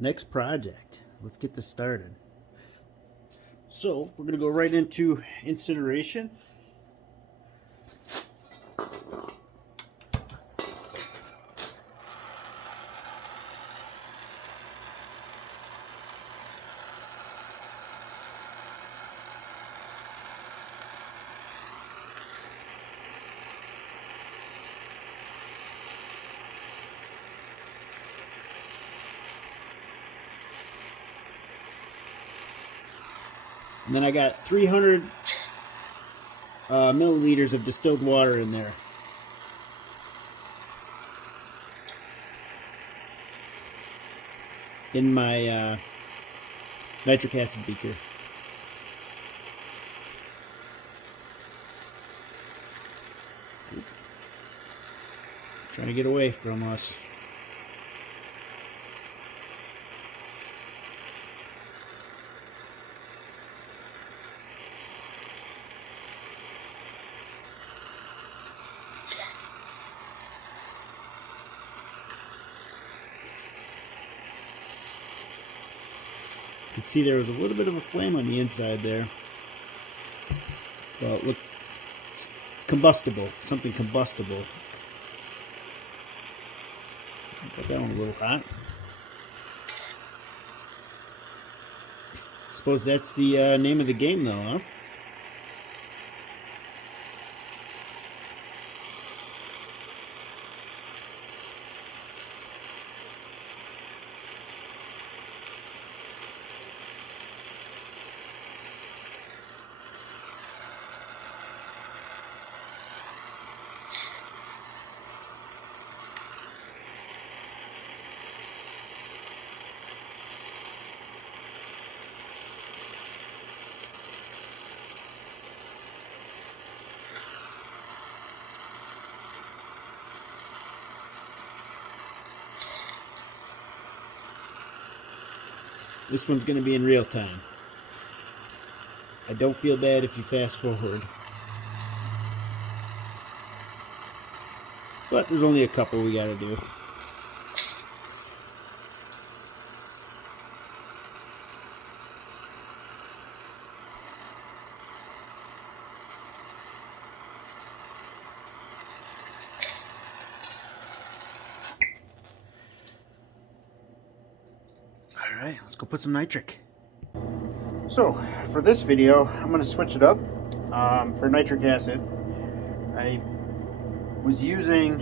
Next project. Let's get this started. So we're going to go right into incineration. And then I got 300 milliliters of distilled water in there. In my nitric acid beaker. Trying to get away from us. You can see there was a little bit of a flame on the inside there. Well, it looked combustible, something combustible. Got that one a little hot. Suppose that's the name of the game, though, huh? This one's going to be in real time. I don't feel bad if you fast forward. But there's only a couple we got to do. Alright, let's go put some nitric. So, for this video, I'm going to switch it up. For nitric acid, I was using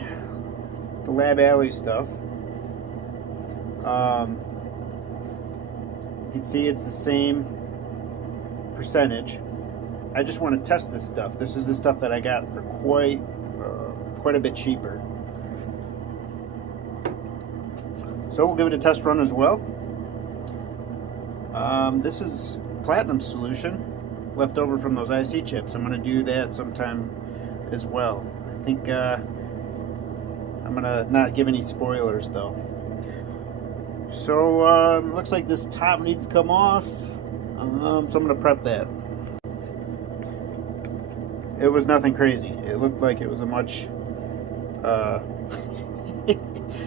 the Lab Alley stuff. You can see it's the same percentage. I just want to test this stuff. This is the stuff that I got for quite a bit cheaper. So we'll give it a test run as well. This is platinum solution left over from those IC chips. I'm going to do that sometime as well. I think I'm going to not give any spoilers though. So looks like this top needs to come off, so I'm going to prep that. It was nothing crazy. It looked like it was a much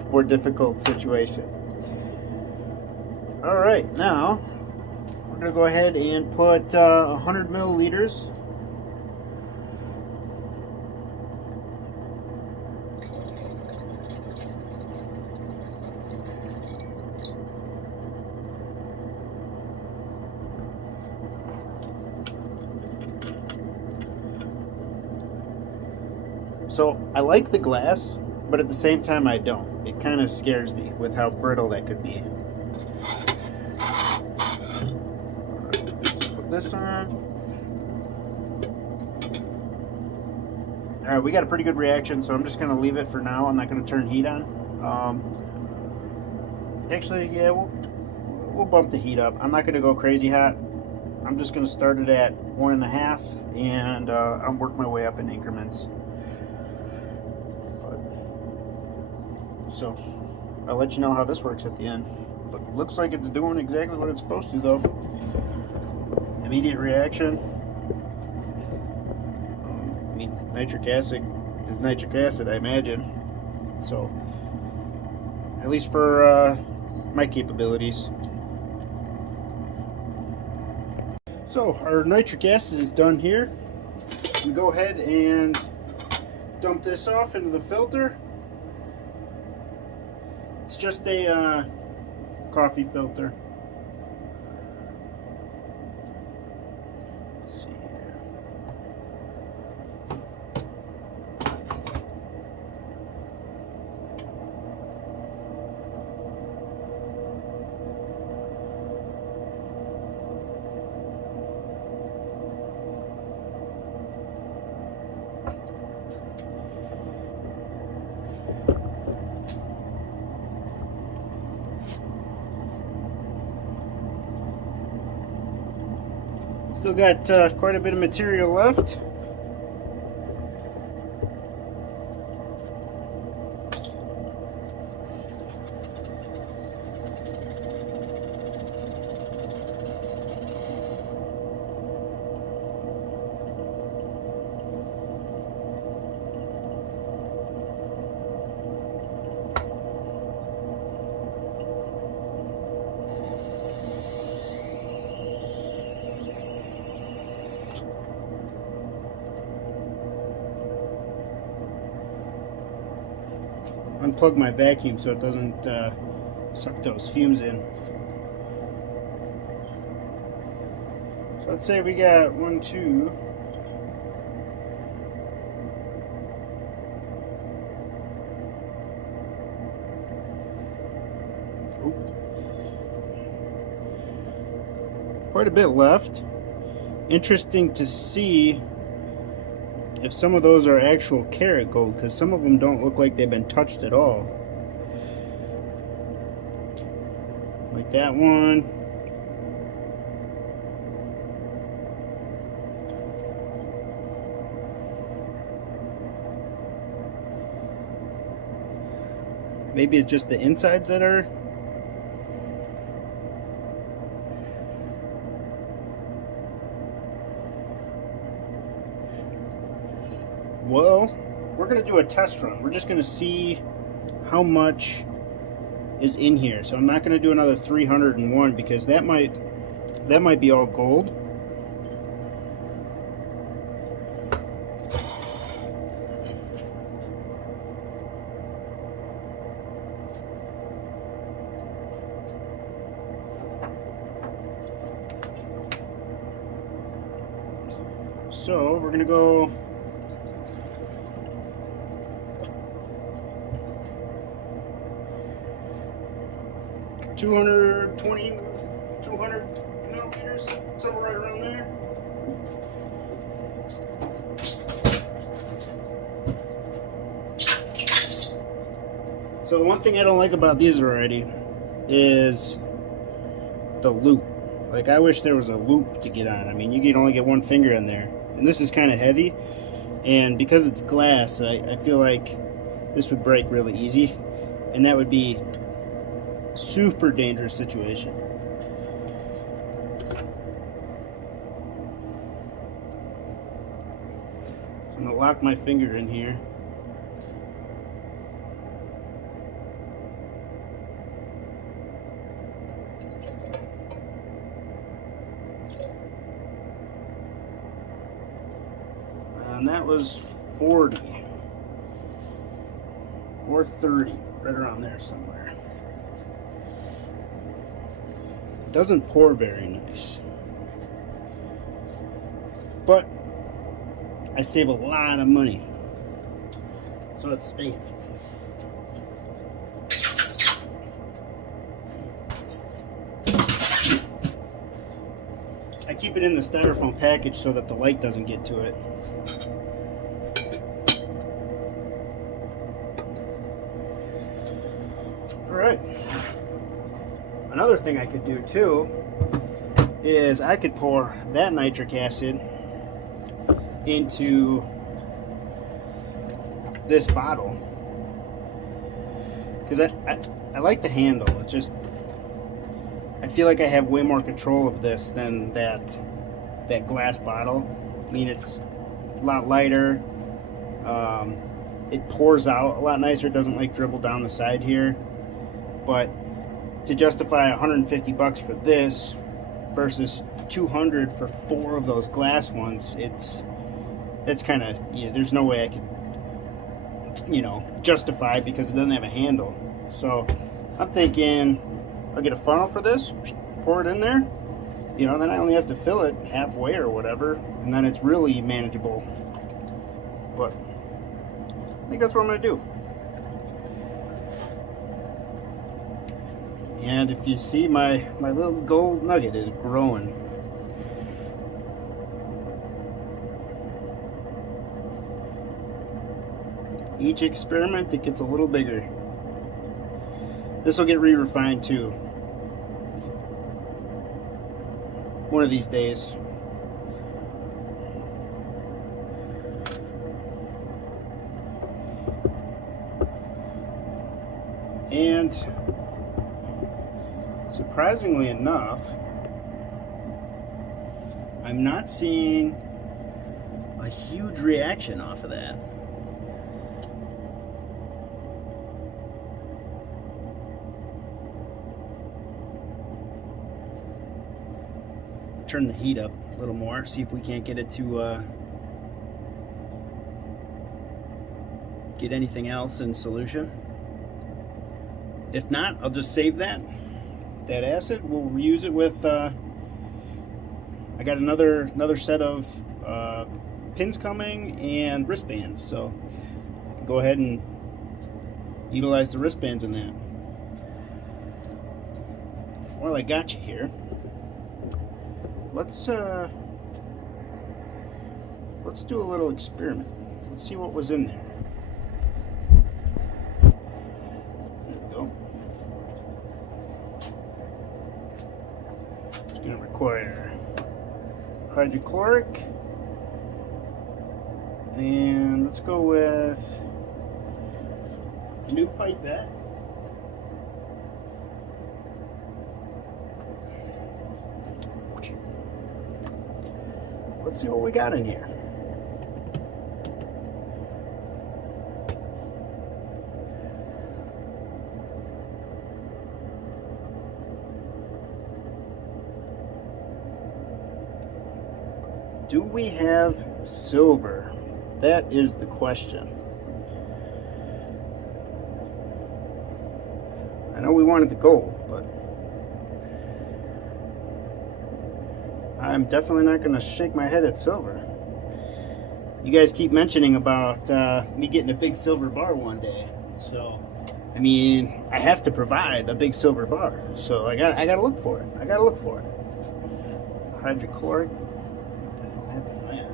more difficult situation. Alright, now we're going to go ahead and put 100 milliliters So I like the glass, but at the same time I don't. It kind of scares me with how brittle that could be. Put this on. Alright, we got a pretty good reaction, so I'm just going to leave it for now. I'm not going to turn heat on. Actually, yeah, we'll bump the heat up. I'm not going to go crazy hot. I'm just going to start it at 1.5 and I'll work my way up in increments. So I'll let you know how this works at the end. But it looks like it's doing exactly what it's supposed to though. Immediate reaction. I mean, nitric acid is nitric acid, I imagine. So at least for my capabilities. So our nitric acid is done here. We go ahead and dump this off into the filter. It's just a coffee filter. Let's see here. Still got quite a bit of material left. Unplug my vacuum so it doesn't suck those fumes in. So let's say we got 1, 2. Quite a bit left. Interesting to see if some of those are actual karat gold, because some of them don't look like they've been touched at all. Like that one. Maybe it's just the insides that are. Well, we're going to do a test run. We're just going to see how much is in here. So I'm not going to do another 301 because that might be all gold. So we're going to go 220, 200 millimeters, somewhere right around there. So the one thing I don't like about these already is the loop. Like, I wish there was a loop to get on. I mean, you can only get one finger in there. And this is kind of heavy. And because it's glass, I feel like this would break really easy. And that would be super dangerous situation. So I'm going to lock my finger in here. And that was 40 or 30, right around there somewhere. Doesn't pour very nice, but I save a lot of money, so let's stay. I keep it in the styrofoam package so that the light doesn't get to it. All right. Another thing I could do too is I could pour that nitric acid into this bottle, because I like the handle. It just, I feel like I have way more control of this than that glass bottle. I mean, it's a lot lighter. It pours out a lot nicer. It doesn't like dribble down the side here, but to justify 150 bucks for this versus 200 for 4 of those glass ones, that's kind of, you know, there's no way I could, you know, justify it because it doesn't have a handle. So I'm thinking I'll get a funnel for this, pour it in there, you know, then I only have to fill it halfway or whatever, and then it's really manageable. But I think that's what I'm going to do. And if you see, my little gold nugget is growing. Each experiment, it gets a little bigger. This will get re-refined too. One of these days. And surprisingly enough, I'm not seeing a huge reaction off of that. Turn the heat up a little more, see if we can't get it to get anything else in solution. If not, I'll just save that acid. We'll reuse it with I got another set of pins coming and wristbands, so I can go ahead and utilize the wristbands in that. Well, I got you here. Let's do a little experiment. Let's see what was in there. There we go. It's going to require hydrochloric, and let's go with a new pipette. Let's see what we got in here. Do we have silver? That is the question. I know we wanted the gold, but I'm definitely not going to shake my head at silver. You guys keep mentioning about me getting a big silver bar one day, so I mean, I have to provide a big silver bar, so I got to look for it. I got to look for it. Hydrochloric. What the hell happened there?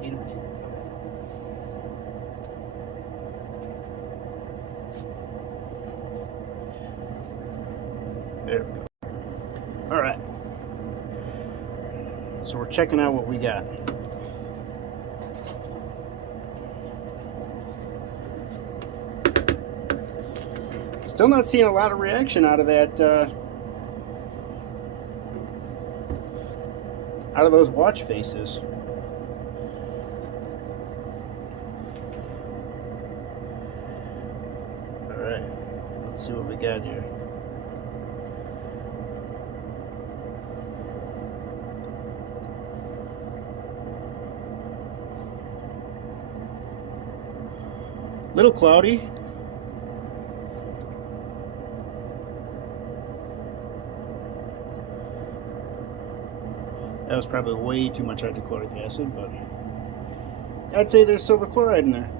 Wait a minute. There we go. All right. So we're checking out what we got. Still not seeing a lot of reaction out of that, out of those watch faces. All right. Let's see what we got here. Little cloudy. That was probably way too much hydrochloric acid, but I'd say there's silver chloride in there.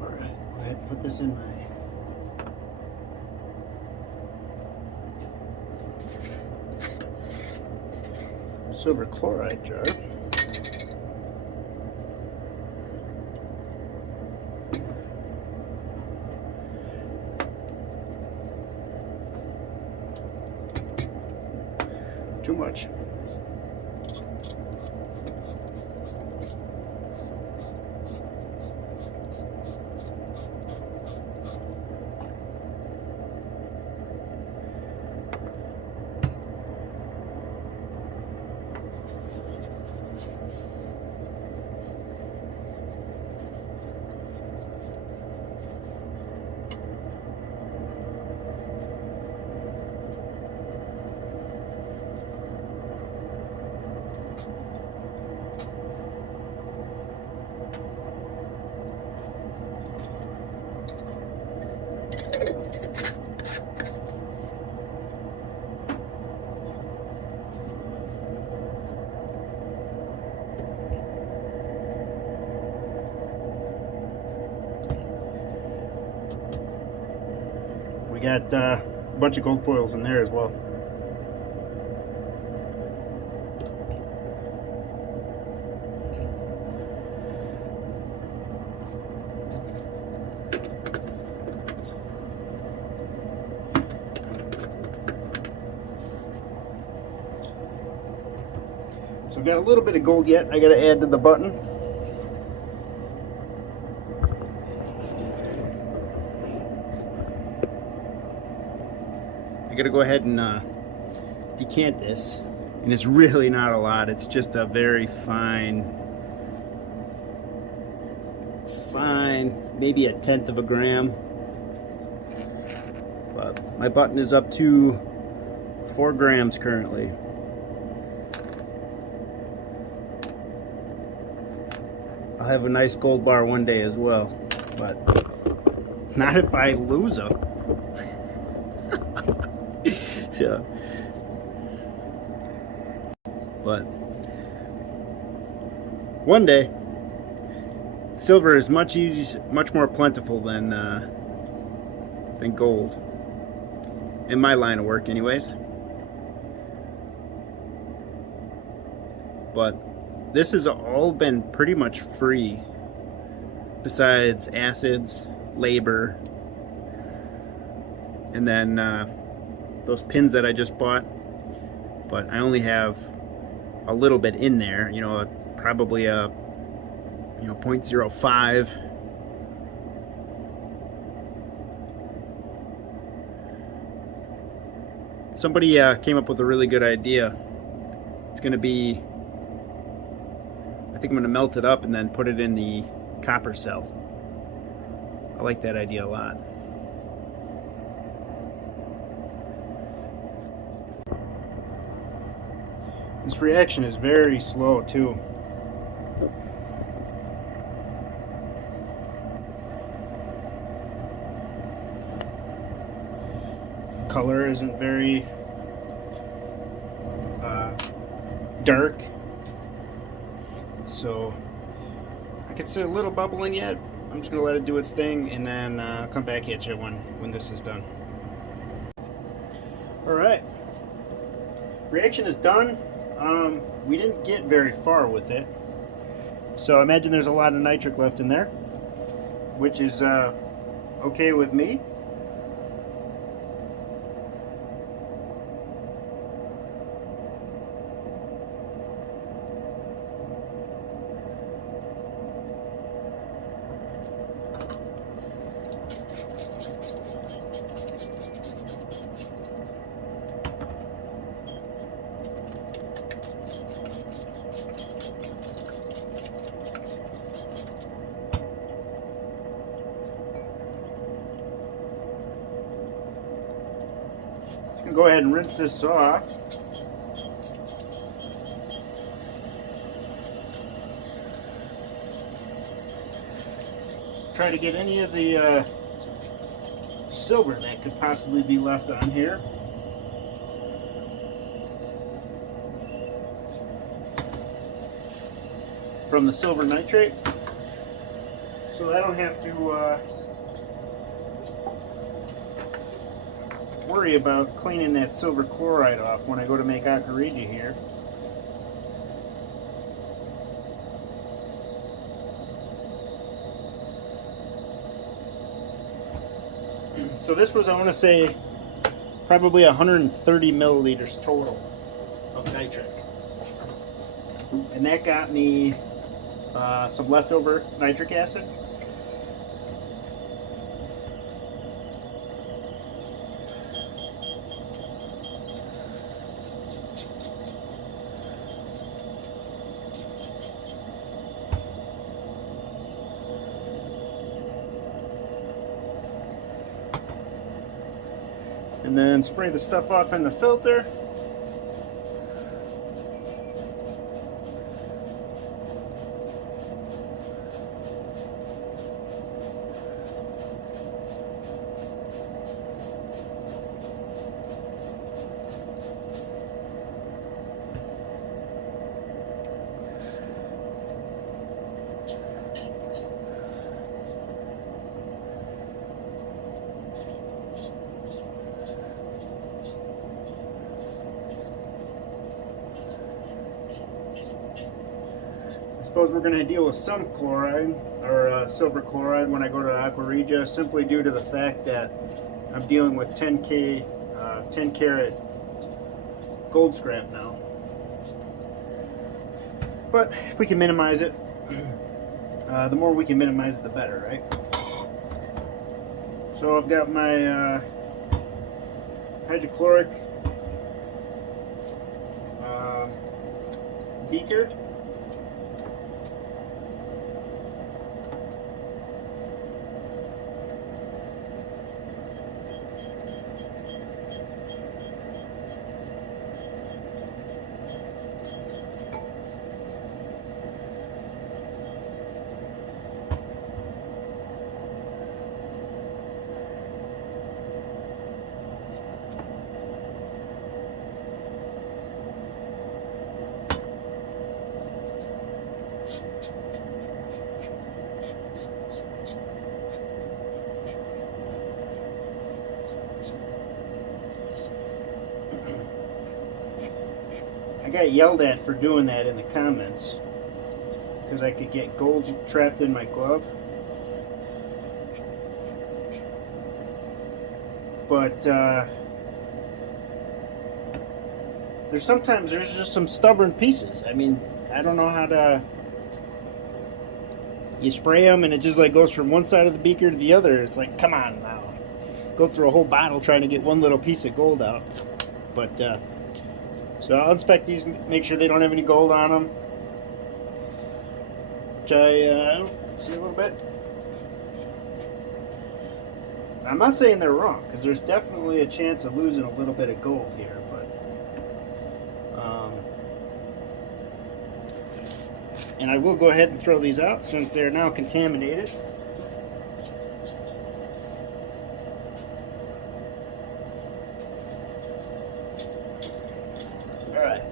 All right, go ahead and put this in my silver chloride jar. Too much. We got a bunch of gold foils in there as well. So we've got a little bit of gold yet I got to add to the button. I got to go ahead and decant this, and it's really not a lot. It's just a very fine, maybe a 1/10 of a gram. But my button is up to 4 grams currently. I'll have a nice gold bar one day as well, but not if I lose them. Yeah. But one day, silver is much more plentiful than gold, in my line of work, anyways. But this has all been pretty much free, besides acids, labor, and then those pins that I just bought. But I only have a little bit in there, you know, probably a 0.05. Somebody came up with a really good idea. It's going to be, I think I'm going to melt it up and then put it in the copper cell. I like that idea a lot. This reaction is very slow too. Color isn't very dark, so I can see a little bubbling yet. I'm just gonna let it do its thing and then come back at you when this is done. Alright, reaction is done. We didn't get very far with it, so I imagine there's a lot of nitric left in there, which is okay with me. Go ahead and rinse this off. Try to get any of the silver that could possibly be left on here. From the silver nitrate, so I don't have to worry about cleaning that silver chloride off when I go to make Aqua regia here. So this was, I want to say, probably 130 milliliters total of nitric, and that got me some leftover nitric acid. And then spray the stuff off in the filter. suppose we're going to deal with some chloride or silver chloride when I go to Aqua Regia, simply due to the fact that I'm dealing with 10 karat gold scrap now. But if we can minimize it, the more we can minimize it, the better, right? So I've got my hydrochloric beaker. I got yelled at for doing that in the comments because I could get gold trapped in my glove. But there's just some stubborn pieces. I mean, I don't know how to. You spray them and it just like goes from one side of the beaker to the other. It's like, come on now, go through a whole bottle trying to get one little piece of gold out. But so I'll inspect these, make sure they don't have any gold on them. Which I see a little bit. I'm not saying they're wrong, because there's definitely a chance of losing a little bit of gold here, but and I will go ahead and throw these out since they're now contaminated. Alright.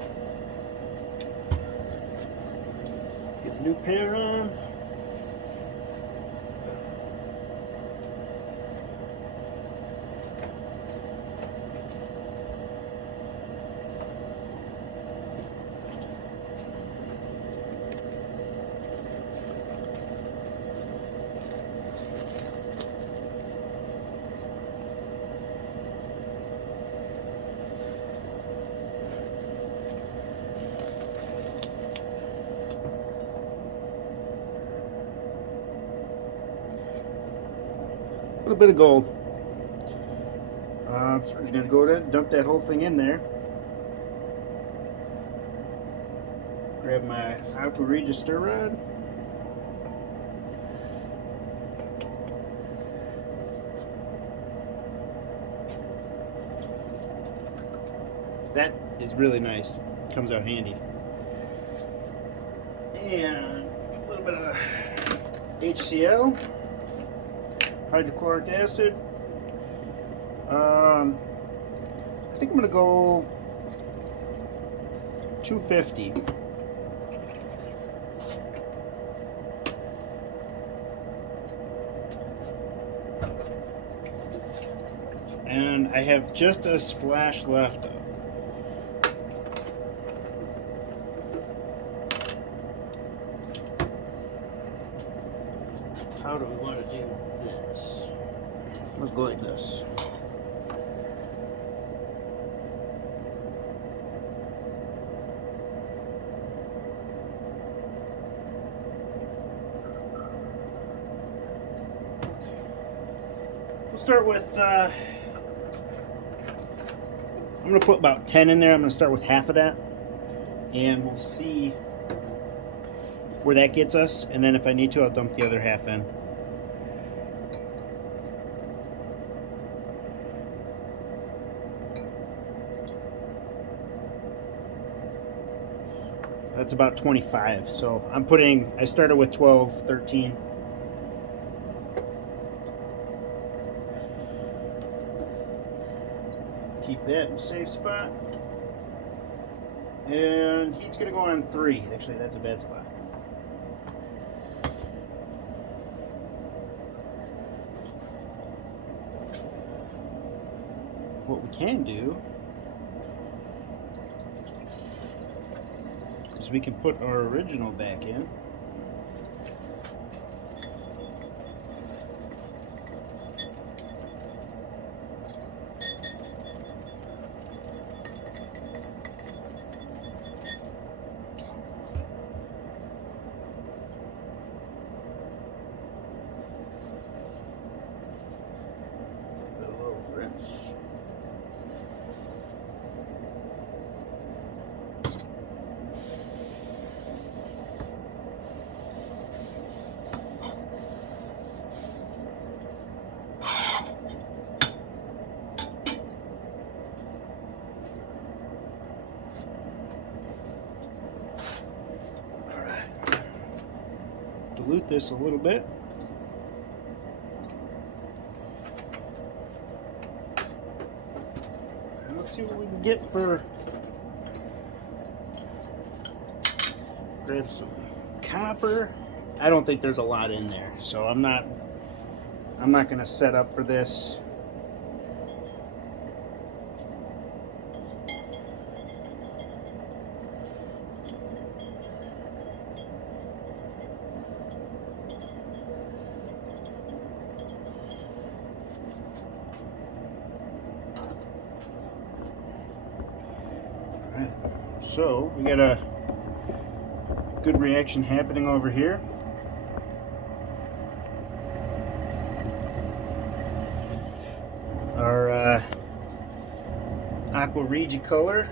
Get a new pair on. A little bit of gold. So we're just going to go ahead and dump that whole thing in there. Grab my Aqua Regia stir rod. That is really nice. Comes out handy. And a little bit of HCl. Hydrochloric acid. I think I'm going to go 250. And I have just a splash left. How do we want to do this? Let's go like this. We'll start with, I'm going to put about 10 in there. I'm going to start with half of that. And we'll see where that gets us. And then if I need to, I'll dump the other half in. That's about 25. So I started with 12, 13. Keep that in a safe spot. And heat's going to go on 3. Actually, that's a bad spot. What we can do is we can put our original back in. Dilute this a little bit. And let's see what we can get for. Grab some copper. I don't think there's a lot in there, so I'm not going to set up for this. So we got a good reaction happening over here. Our Aqua regia color,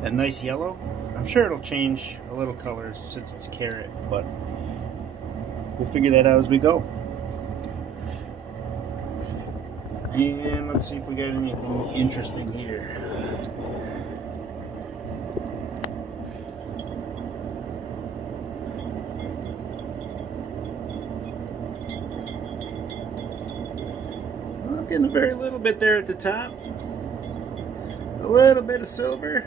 that nice yellow. I'm sure it'll change a little color since it's carrot, but we'll figure that out as we go. And let's see if we got anything interesting here. Well, getting a very little bit there at the top. A little bit of silver.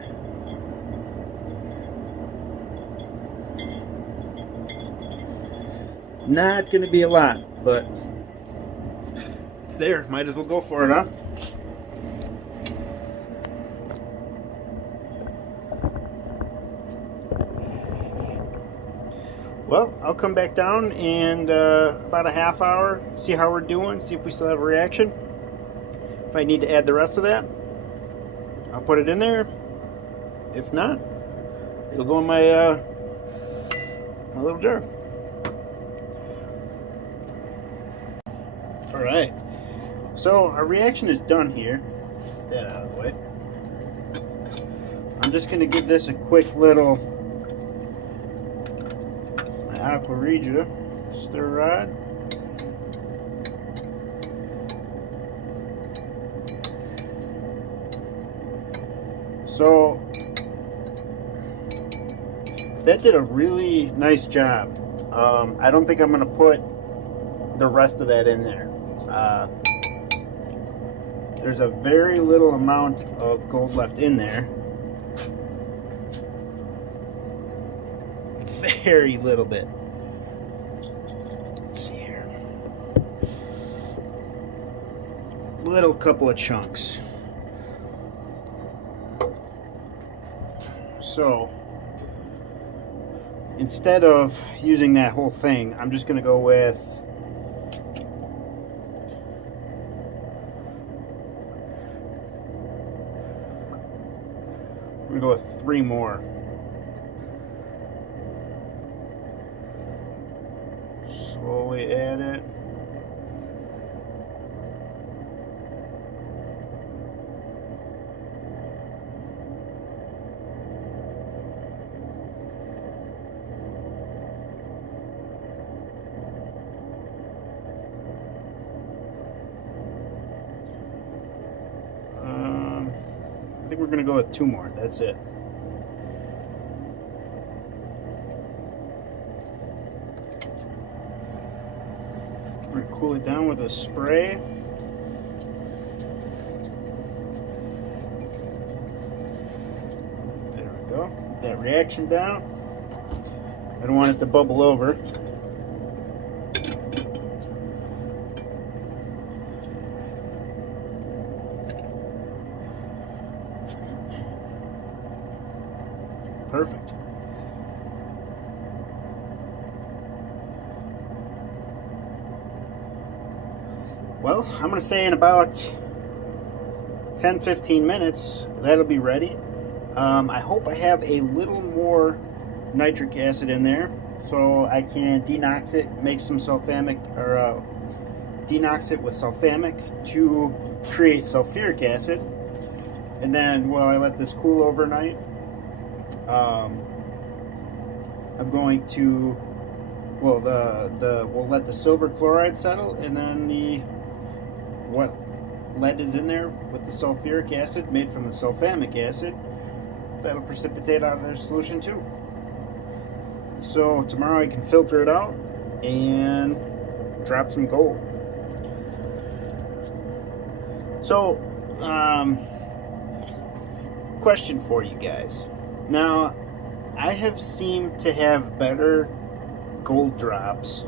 Not going to be a lot, but it's there. Might as well go for it, huh? Well, I'll come back down in about a half hour, see how we're doing, see if we still have a reaction. If I need to add the rest of that, I'll put it in there. If not, it'll go in my my little jar. All right. So our reaction is done here. Get that out of the way. I'm just going to give this a quick little Aqua regia stir rod. So that did a really nice job. I don't think I'm going to put the rest of that in there. There's a very little amount of gold left in there. Very little bit. Let's see here. Little couple of chunks. So instead of using that whole thing, I'm just going to go with I'm going to go with 3 more. Slowly add it. I think we're going to go with 2 more. That's it. We're going to cool it down with a spray. There we go. Get that reaction down. I don't want it to bubble over. Perfect. Well, I'm going to say in about 10-15 minutes that'll be ready. I hope I have a little more nitric acid in there so I can denox it, make some sulfamic or denox it with sulfamic to create sulfuric acid. And then while I let this cool overnight, I'm going to, well, we'll let the silver chloride settle, and then what lead is in there with the sulfuric acid made from the sulfamic acid, that'll precipitate out of their solution too. So tomorrow I can filter it out and drop some gold. So, question for you guys. Now, I have seemed to have better gold drops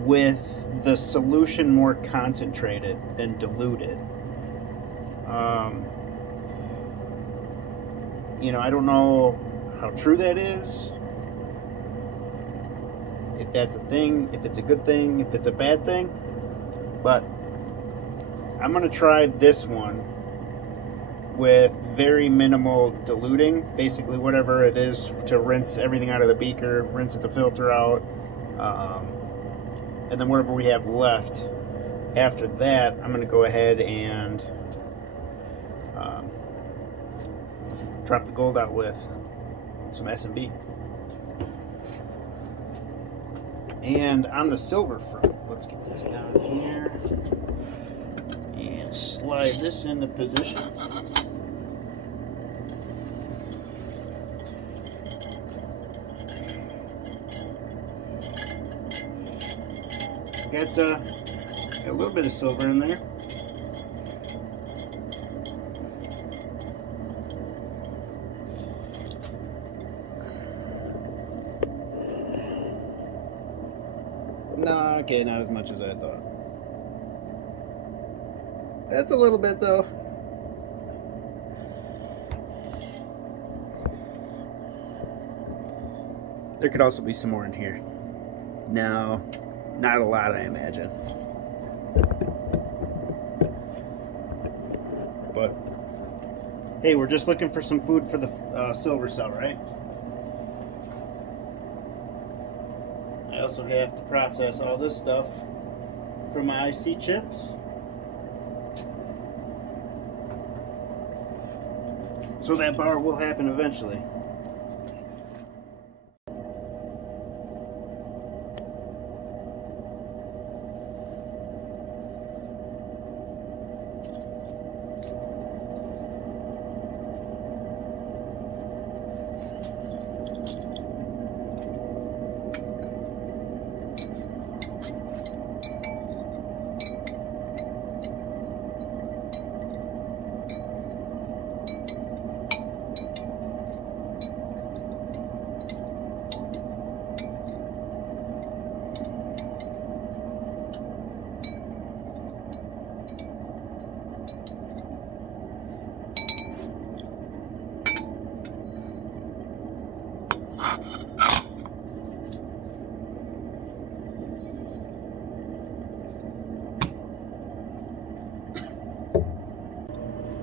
with the solution more concentrated than diluted. You know, I don't know how true that is, if that's a thing, if it's a good thing, if it's a bad thing, but I'm going to try this one with very minimal diluting, basically whatever it is to rinse everything out of the beaker, rinse the filter out, and then whatever we have left after that, I'm going to go ahead and drop the gold out with some S&B. And on the silver front, let's get this down here and slide this into position. Got a little bit of silver in there. No, okay, not as much as I thought. That's a little bit though. There could also be some more in here. No, not a lot, I imagine. But hey, we're just looking for some food for the SilverStoll, right? I also have to process all this stuff for my IC chips. So that bar will happen eventually.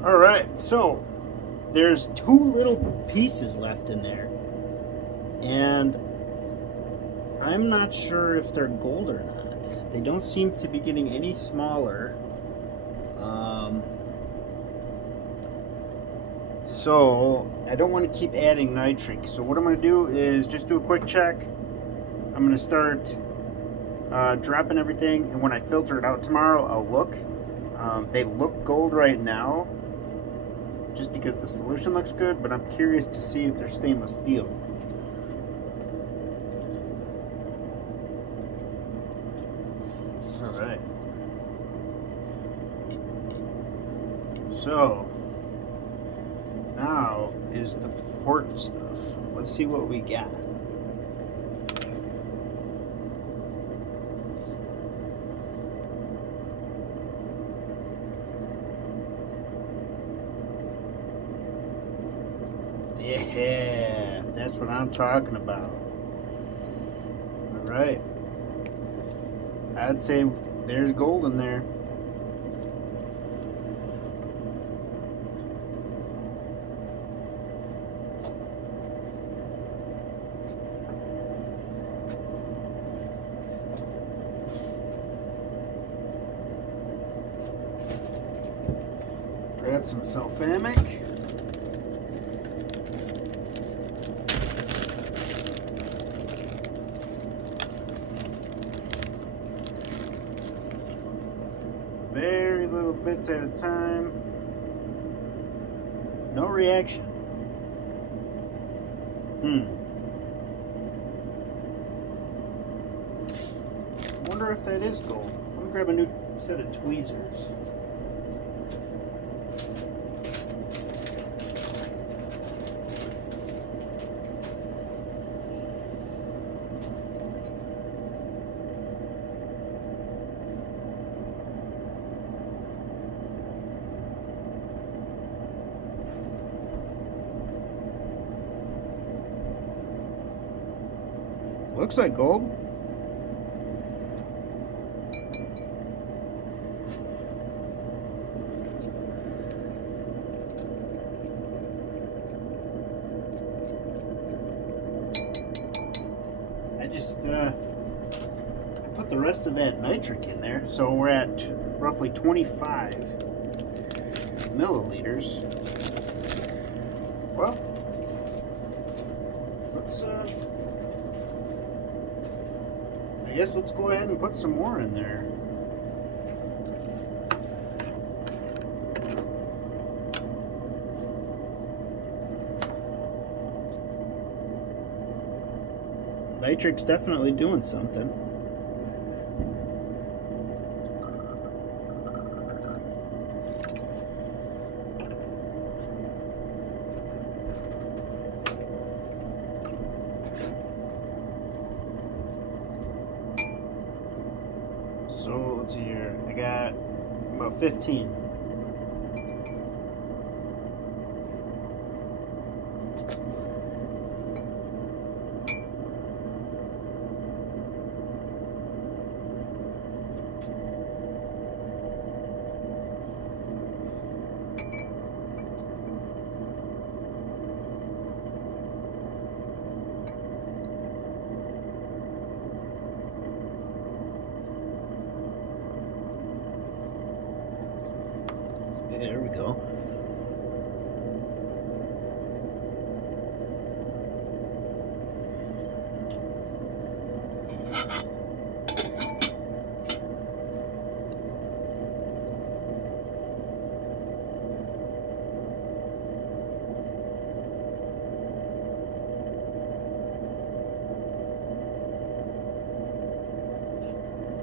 Alright, so there's two little pieces left in there, and I'm not sure if they're gold or not. They don't seem to be getting any smaller. So I don't want to keep adding nitric. So what I'm going to do is just do a quick check. I'm going to start dropping everything, and when I filter it out tomorrow, I'll look. They look gold right now, just because the solution looks good, but I'm curious to see if they're stainless steel. Alright. So, now is the important stuff. Let's see what we got. Yeah, that's what I'm talking about. Alright. I'd say there's gold in there. add some sulfamic. Very little bits at a time. No reaction. I wonder if that is gold. Let me grab a new set of tweezers. Looks like gold. I put the rest of that nitric in there, so we're at roughly 25 milliliters. Well, I guess let's go ahead and put some more in there. Nitric's definitely doing something. So let's see here. I got about 15. There we go.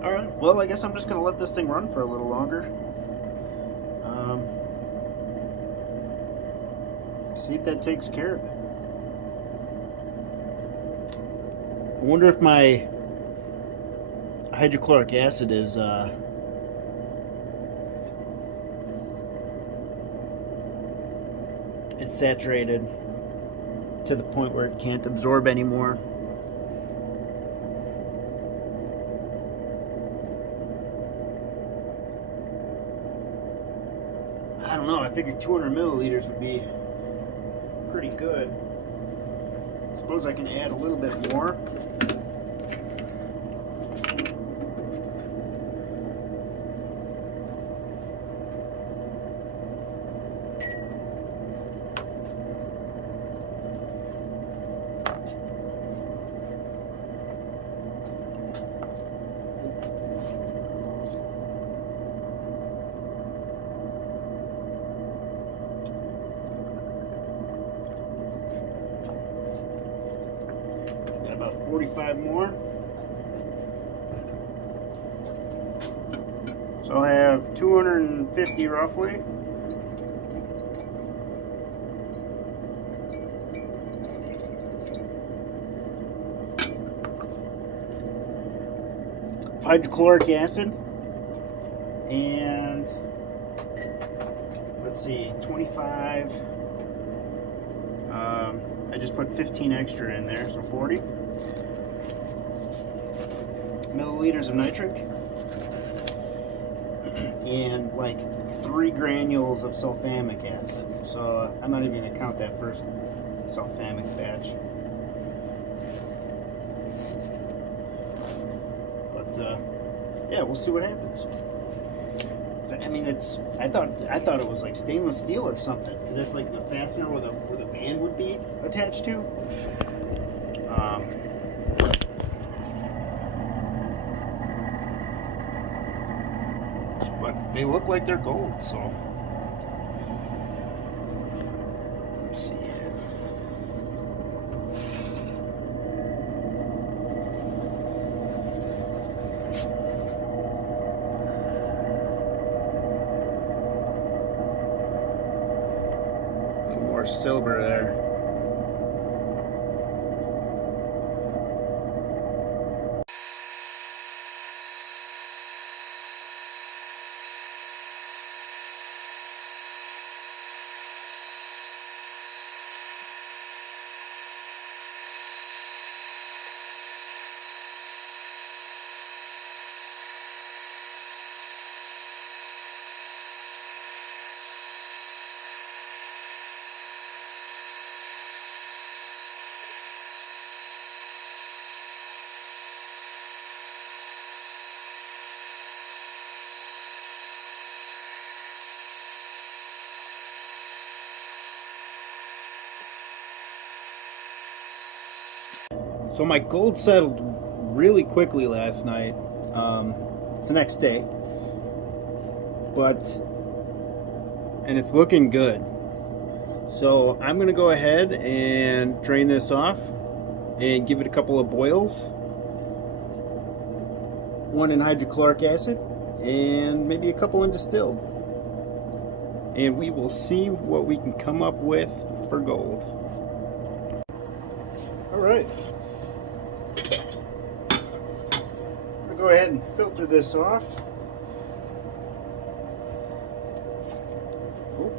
All right, well, I guess I'm just going to let this thing run for a little longer. See if that takes care of it. I wonder if my hydrochloric acid is saturated to the point where it can't absorb anymore. I don't know, I figured 200 milliliters would be pretty good. Suppose I can add a little bit more. About 45 more. So I have 250 roughly. Hydrochloric acid, and let's see, 25. I just put 15 extra in there, so 40 milliliters of nitric, and like 3 granules of sulfamic acid. So I'm not even going to count that first sulfamic batch. But yeah, we'll see what happens. I mean, it's. I thought it was like stainless steel or something, because that's like the fastener where the band would be attached to. But they look like they're gold, so. Let's see. More silver there. So my gold settled really quickly last night. It's the next day, and it's looking good. So I'm gonna go ahead and drain this off and give it a couple of boils. One in hydrochloric acid and maybe a couple in distilled. And we will see what we can come up with for gold. All right. Go ahead and filter this off. Oh.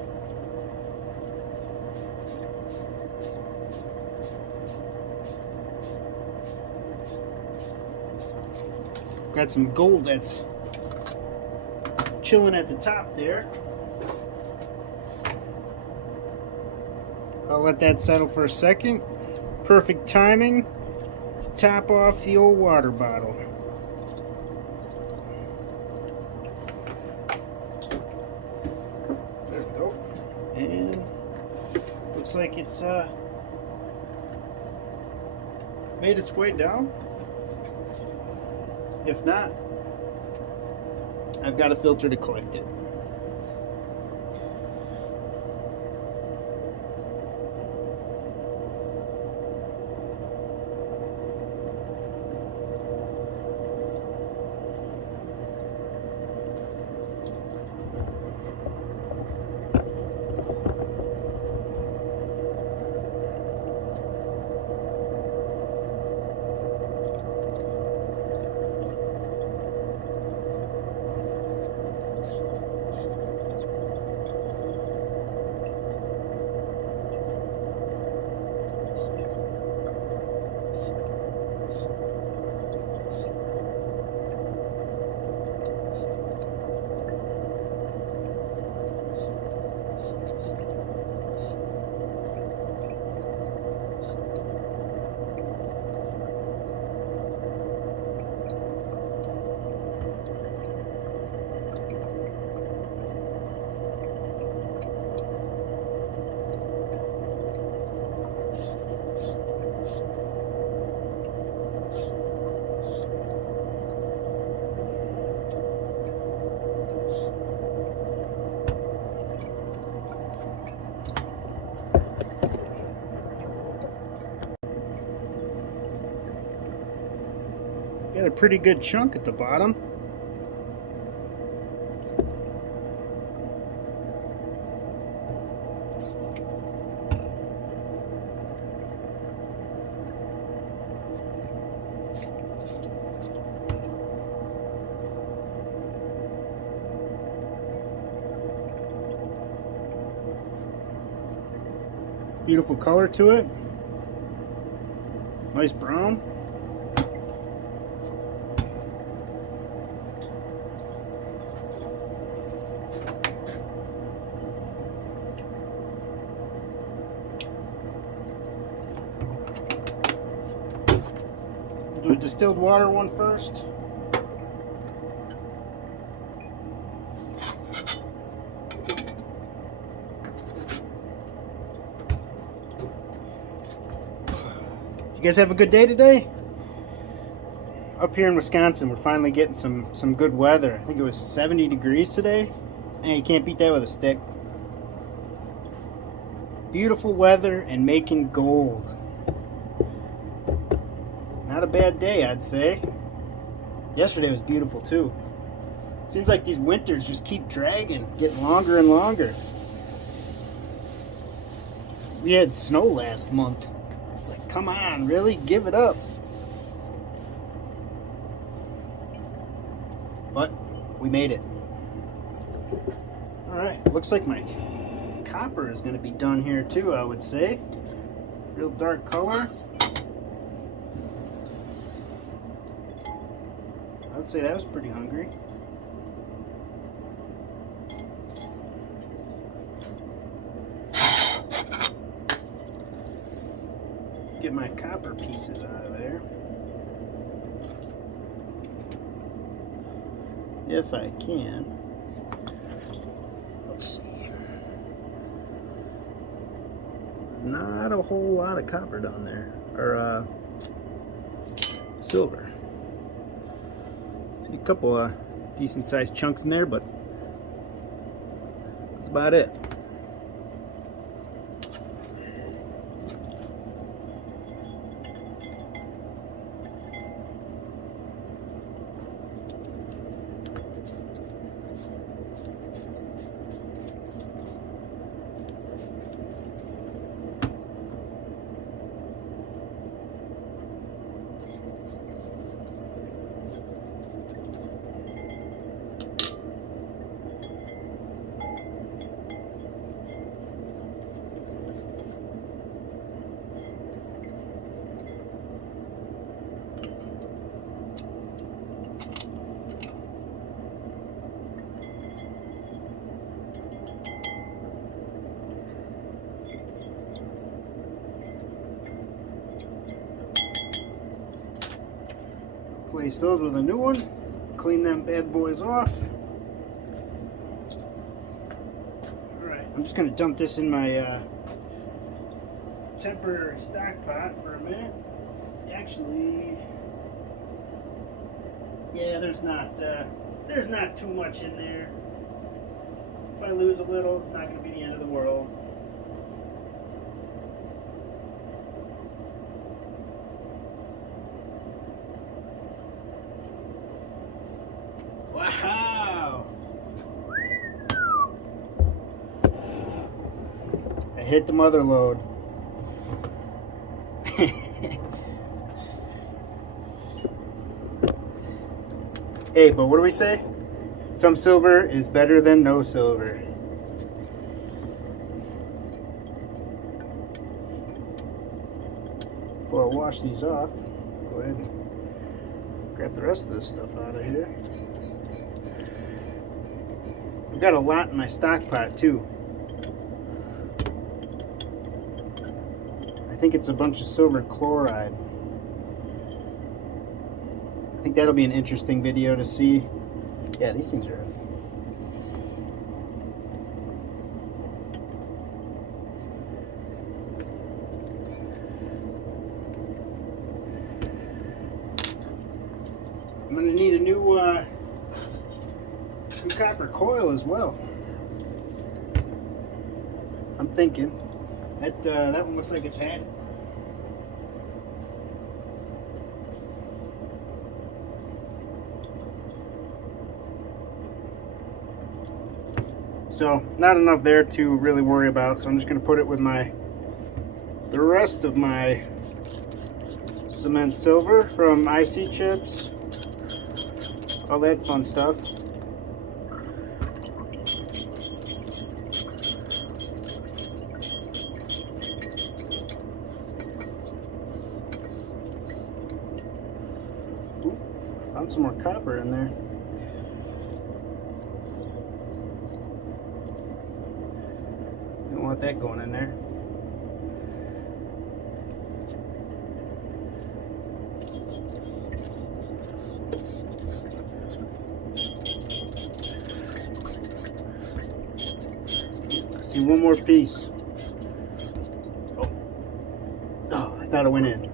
Got some gold that's chilling at the top there. I'll let that settle for a second. Perfect timing to top off the old water bottle. And looks like it's made its way down. If not, I've got a filter to collect it. Got a pretty good chunk at the bottom. Beautiful color to it. Nice brown. Do a distilled water one first. You guys have a good day today? Up here in Wisconsin, we're finally getting some good weather. I think it was 70 degrees today. And you can't beat that with a stick. Beautiful weather and making gold. Not a bad day, I'd say. Yesterday was beautiful too. Seems like these winters just keep dragging, getting longer and longer. We had snow last month. Like, come on, really? Give it up. But we made it. Alright, looks like my copper is going to be done here too, I would say. Real dark color. I would say that was pretty hungry. Get my copper pieces out of there. If I can. Let's see. Not a whole lot of copper down there. Or silver. See a couple of decent sized chunks in there, but that's about it. Replace those with a new one. Clean them bad boys off. Alright, I'm just going to dump this in my temporary stock pot for a minute. Actually, yeah, there's not too much in there. If I lose a little, it's not going to be the end of the world. Wow! I hit the mother lode. Hey, but what do we say? Some silver is better than no silver. Before I wash these off, go ahead and grab the rest of this stuff out of here. I've got a lot in my stock pot too. I think it's a bunch of silver chloride. I think that'll be an interesting video to see. Yeah, these things are... I'm gonna need a new copper coil as well. I'm thinking that that one looks like it's had it. So not enough there to really worry about, so I'm just going to put it with the rest of my cement silver from IC chips, all that fun stuff. Ooh, found some more copper in there. Don't want that going in there. I see one more piece. Oh, I thought it went in.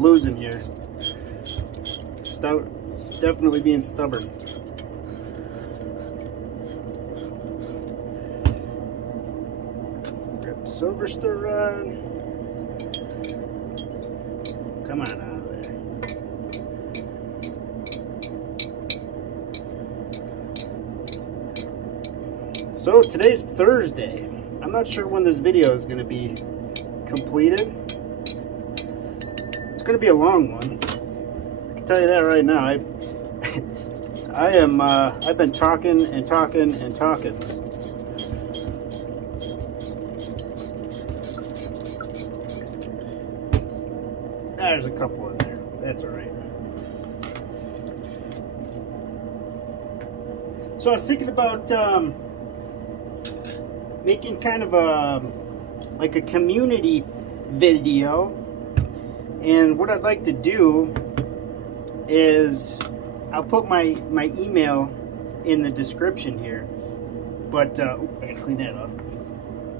losing here. It's definitely being stubborn. Grab the SilverStoll rod. Come on out of there. So today's Thursday. I'm not sure when this video is going to be completed. It's going to be a long one. I can tell you that right now. I've been talking and talking and talking. There's a couple in there. That's all right. So I was thinking about making kind of a community video, and what I'd like to do is I'll put my email in the description here, but I gotta clean that off.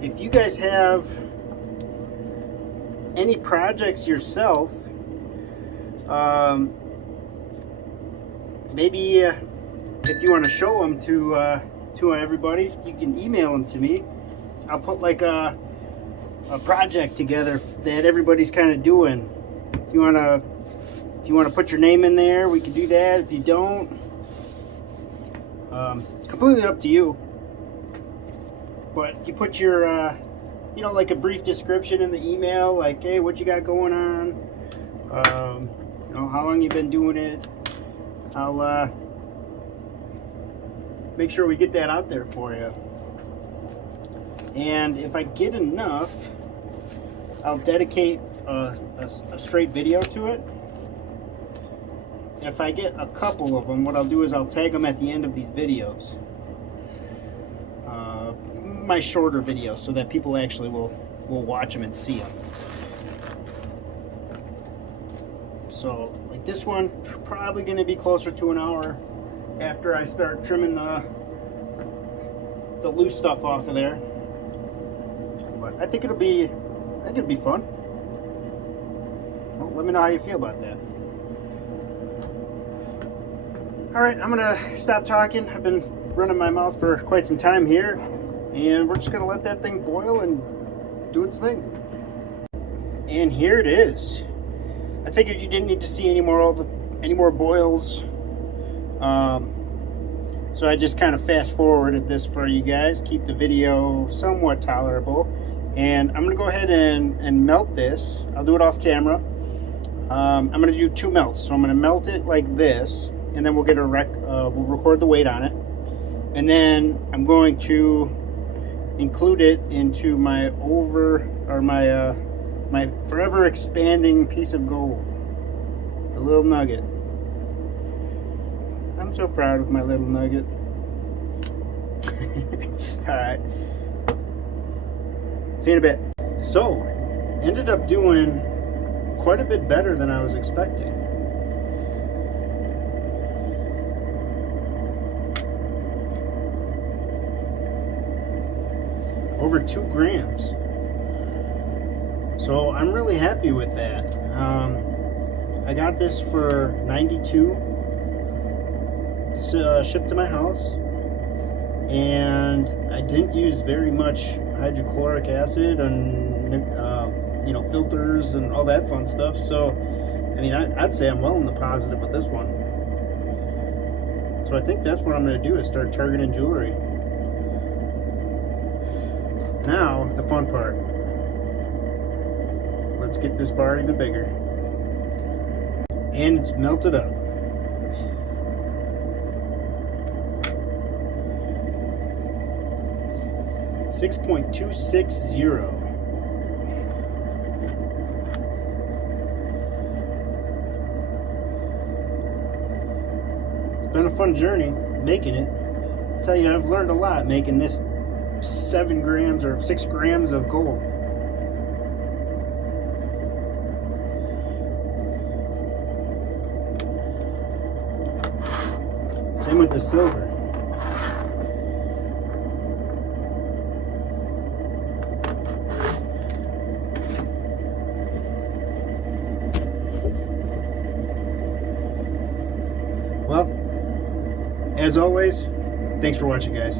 If you guys have any projects yourself, maybe if you want to show them to everybody, you can email them to me. I'll put like a project together that everybody's kind of doing. If you want to put your name in there, we can do that. If you don't, completely up to you. But you put your you know, like a brief description in the email, like, hey, what you got going on, you know, how long you've been doing it. I'll make sure we get that out there for you. And if I get enough, I'll dedicate a straight video to it. If I get a couple of them, what I'll do is I'll tag them at the end of these videos. My shorter videos, so that people actually will watch them and see them. So like this one, probably going to be closer to an hour after I start trimming the loose stuff off of there. But I think it'll be fun. Well, let me know how you feel about that. All right, I'm gonna stop talking. I've been running my mouth for quite some time here. And we're just going to let that thing boil and do its thing. And here it is. I figured you didn't need to see any more boils. So I just kind of fast forwarded this for you guys. Keep the video somewhat tolerable. And I'm going to go ahead and melt this. I'll do it off camera. I'm going to do 2 melts. So I'm going to melt it like this. And then we'll get we'll record the weight on it. And then I'm going to include it into my my forever expanding piece of gold, a little nugget. I'm so proud of my little nugget. All right, see you in a bit. So ended up doing quite a bit better than I was expecting. Over 2 grams. So I'm really happy with that. I got this for $92. It's shipped to my house, and I didn't use very much hydrochloric acid and you know, filters and all that fun stuff. So I mean, I'd say I'm well in the positive with this one. So I think that's what I'm going to do, is start targeting jewelry. Now, the fun part. Let's get this bar even bigger. And it's melted up. .260. It's been a fun journey making it. I tell you, I've learned a lot making this 7 grams or 6 grams of gold. Same with the silver. as always, thanks for watching, guys.